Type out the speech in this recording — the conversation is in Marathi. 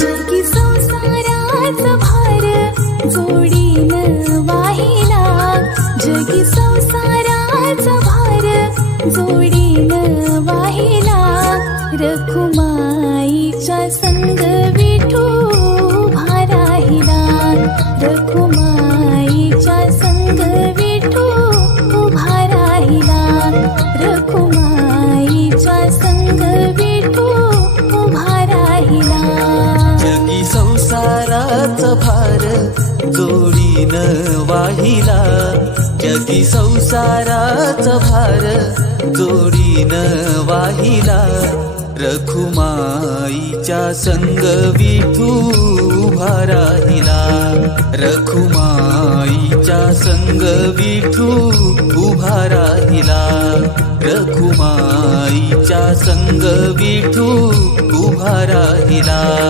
जगी संसाराचा भार जोडीनं वाहिला, जगी संसाराचा भार जोडीनं वाहिला. रखुमाईच्या संग विठू उभा राहिला, रखुमाईच्या संग विठू उभा राहिला, रखुमाईच्या संग विठू उभा राहिला. जगी संसाराचा भार जोडीनं वाहिला, जगी संसाराचा भार जोडीनं वाहिला. रखुमाईच्या संग विठू उभा राहिला, रखुमाईच्या संग विठू उभा राहिला, रखुमाईच्या संग विठू उभा राहिला.